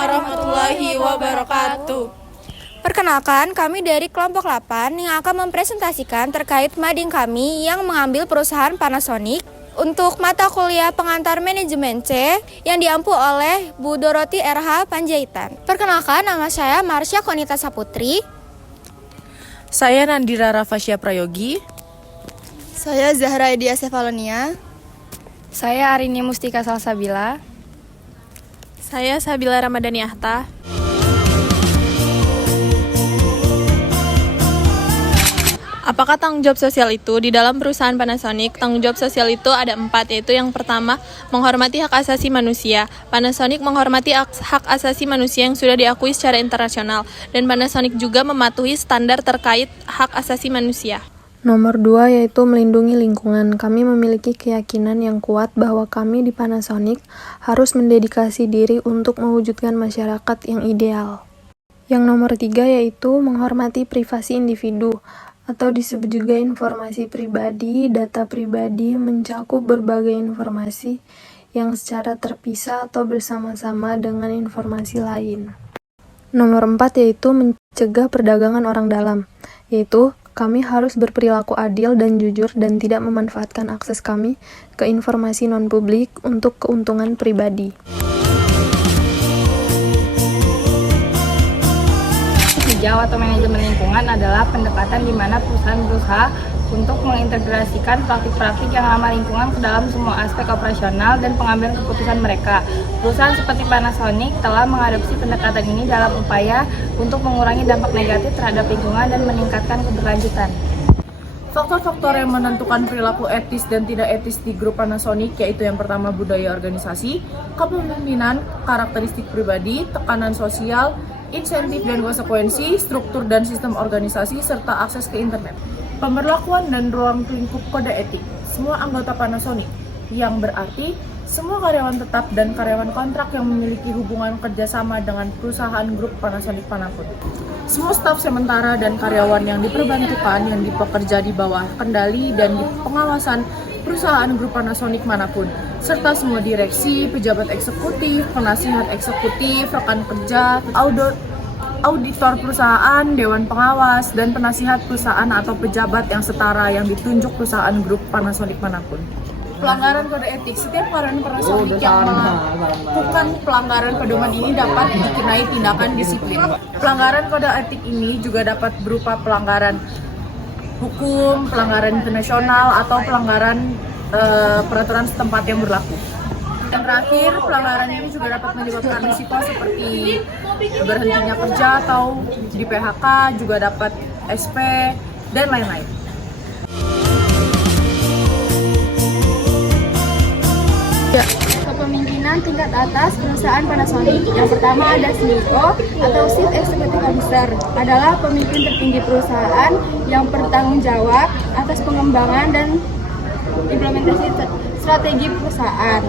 warahmatullahi wabarakatuh. Perkenalkan, kami dari kelompok 8 yang akan mempresentasikan terkait mading kami yang mengambil perusahaan Panasonic untuk mata kuliah pengantar manajemen C yang diampu oleh Bu Doroti RH Panjaitan. Perkenalkan, nama saya Marsha Konita Saputri. Saya Nandira Rafasya Prayogi. Saya Zahra Edia Sefalonia. Saya Arini Mustika Salsabila. Saya Sabila Ramadhani Ahta. Apakah tanggung jawab sosial itu? Di dalam perusahaan Panasonic, tanggung jawab sosial itu ada 4, yaitu yang pertama, menghormati hak asasi manusia. Panasonic menghormati hak asasi manusia yang sudah diakui secara internasional, dan Panasonic juga mematuhi standar terkait hak asasi manusia. Nomor 2 yaitu melindungi lingkungan. Kami memiliki keyakinan yang kuat bahwa kami di Panasonic harus mendedikasi diri untuk mewujudkan masyarakat yang ideal. Yang nomor 3 yaitu menghormati privasi individu, atau disebut juga informasi pribadi. Data pribadi mencakup berbagai informasi yang secara terpisah atau bersama-sama dengan informasi lain. Nomor 4 yaitu mencegah perdagangan orang dalam, yaitu kami harus berperilaku adil dan jujur dan tidak memanfaatkan akses kami ke informasi non-publik untuk keuntungan pribadi. Hijau atau manajemen lingkungan adalah pendekatan di mana perusahaan berusaha untuk mengintegrasikan praktik-praktik yang ramah lingkungan ke dalam semua aspek operasional dan pengambilan keputusan mereka. Perusahaan seperti Panasonic telah mengadopsi pendekatan ini dalam upaya untuk mengurangi dampak negatif terhadap lingkungan dan meningkatkan keberlanjutan. Faktor-faktor yang menentukan perilaku etis dan tidak etis di grup Panasonic yaitu yang pertama budaya organisasi, kepemimpinan, karakteristik pribadi, tekanan sosial, insentif dan konsekuensi, struktur dan sistem organisasi, serta akses ke internet. Pemberlakuan dan ruang lingkup kode etik semua anggota Panasonic, yang berarti semua karyawan tetap dan karyawan kontrak yang memiliki hubungan kerjasama dengan perusahaan grup Panasonic manapun. Semua staf sementara dan karyawan yang diperbantukan yang bekerja di bawah kendali dan di pengawasan perusahaan grup Panasonic manapun, serta semua direksi, pejabat eksekutif, penasihat eksekutif, rekan kerja, auditor perusahaan, dewan pengawas, dan penasihat perusahaan atau pejabat yang setara yang ditunjuk perusahaan grup Panasonic manapun. Pelanggaran kode etik. Setiap karyawan Panasonic yang melakukan pelanggaran pedoman ini dapat dikenai tindakan disiplin. Pelanggaran kode etik ini juga dapat berupa pelanggaran hukum, pelanggaran internasional, atau pelanggaran peraturan setempat yang berlaku. Yang terakhir, pelanggaran ini juga dapat menyebabkan risiko seperti berhentinya kerja atau di PHK, juga dapat SP, dan lain-lain. Kepemimpinan tingkat atas perusahaan Panasonic. Yang pertama ada CEO atau Chief Executive Officer, adalah pemimpin tertinggi perusahaan yang bertanggung jawab atas pengembangan dan implementasi strategi perusahaan,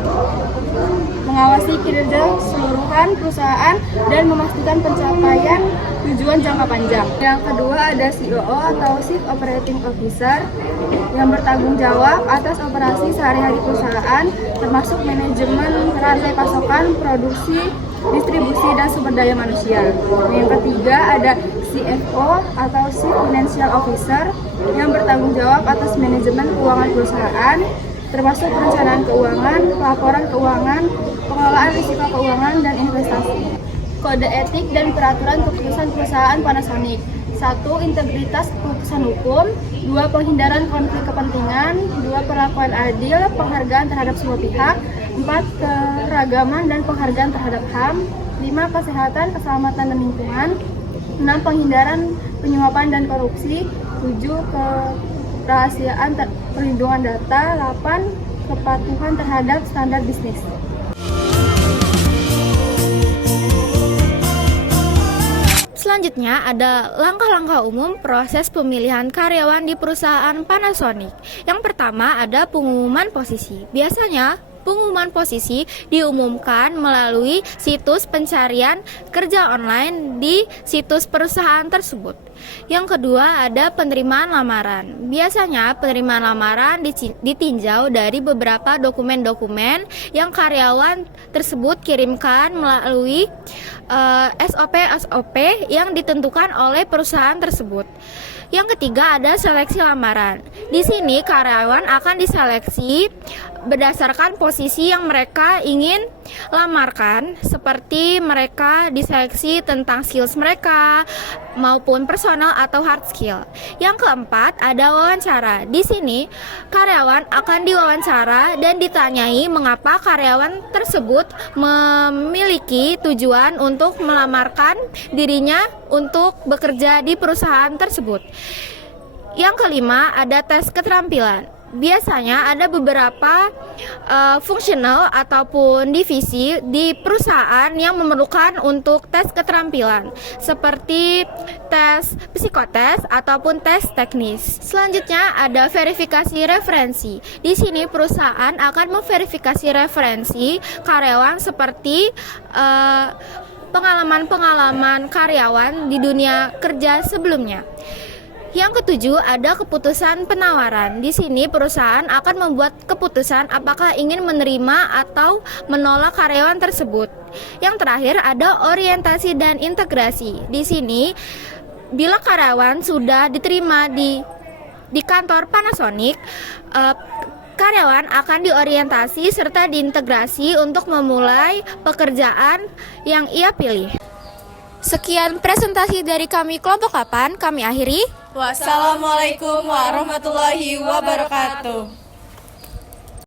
mengawasi kinerja keseluruhan perusahaan dan memastikan pencapaian tujuan jangka panjang. Yang kedua ada COO atau Chief Operating Officer, yang bertanggung jawab atas operasi sehari-hari perusahaan termasuk manajemen rantai pasokan, produksi, distribusi, dan sumber daya manusia. Yang ketiga ada CFO atau Chief Financial Officer, yang bertanggung jawab atas manajemen keuangan perusahaan termasuk perencanaan keuangan, pelaporan keuangan, pengelolaan risiko keuangan, dan investasi. Kode etik dan peraturan keputusan perusahaan Panasonic. 1. Integritas keputusan hukum. 2. Penghindaran konflik kepentingan. 2. Perlakuan adil, penghargaan terhadap semua pihak. 4. Keragaman dan penghargaan terhadap HAM. 5. Kesehatan, keselamatan, dan lingkungan. 6. Penghindaran penyuapan dan korupsi. 7. Kerahasiaan perlindungan data. 8. Kepatuhan terhadap standar bisnis. Selanjutnya ada langkah-langkah umum proses pemilihan karyawan di perusahaan Panasonic. Yang pertama ada pengumuman posisi. Biasanya pengumuman posisi diumumkan melalui situs pencarian kerja online di situs perusahaan tersebut. Yang kedua ada penerimaan lamaran. Biasanya penerimaan lamaran ditinjau dari beberapa dokumen-dokumen yang karyawan tersebut kirimkan melalui SOP yang ditentukan oleh perusahaan tersebut. Yang ketiga ada seleksi lamaran. Di sini karyawan akan diseleksi berdasarkan posisi yang mereka ingin lamarkan, seperti mereka diseleksi tentang skills mereka maupun personal atau hard skill. Yang keempat ada wawancara. Di sini karyawan akan diwawancara dan ditanyai mengapa karyawan tersebut memiliki tujuan untuk melamarkan dirinya untuk bekerja di perusahaan tersebut. Yang kelima ada tes keterampilan. Biasanya ada beberapa fungsional ataupun divisi di perusahaan yang memerlukan untuk tes keterampilan, seperti tes psikotes ataupun tes teknis. Selanjutnya ada verifikasi referensi. Di sini perusahaan akan memverifikasi referensi karyawan seperti pengalaman-pengalaman karyawan di dunia kerja sebelumnya. Yang ketujuh ada keputusan penawaran. Di sini perusahaan akan membuat keputusan apakah ingin menerima atau menolak karyawan tersebut. Yang terakhir ada orientasi dan integrasi. Di sini bila karyawan sudah diterima di kantor Panasonic, karyawan akan diorientasi serta diintegrasi untuk memulai pekerjaan yang ia pilih. Sekian presentasi dari kami kelompok 8, kami akhiri. Wassalamualaikum warahmatullahi wabarakatuh.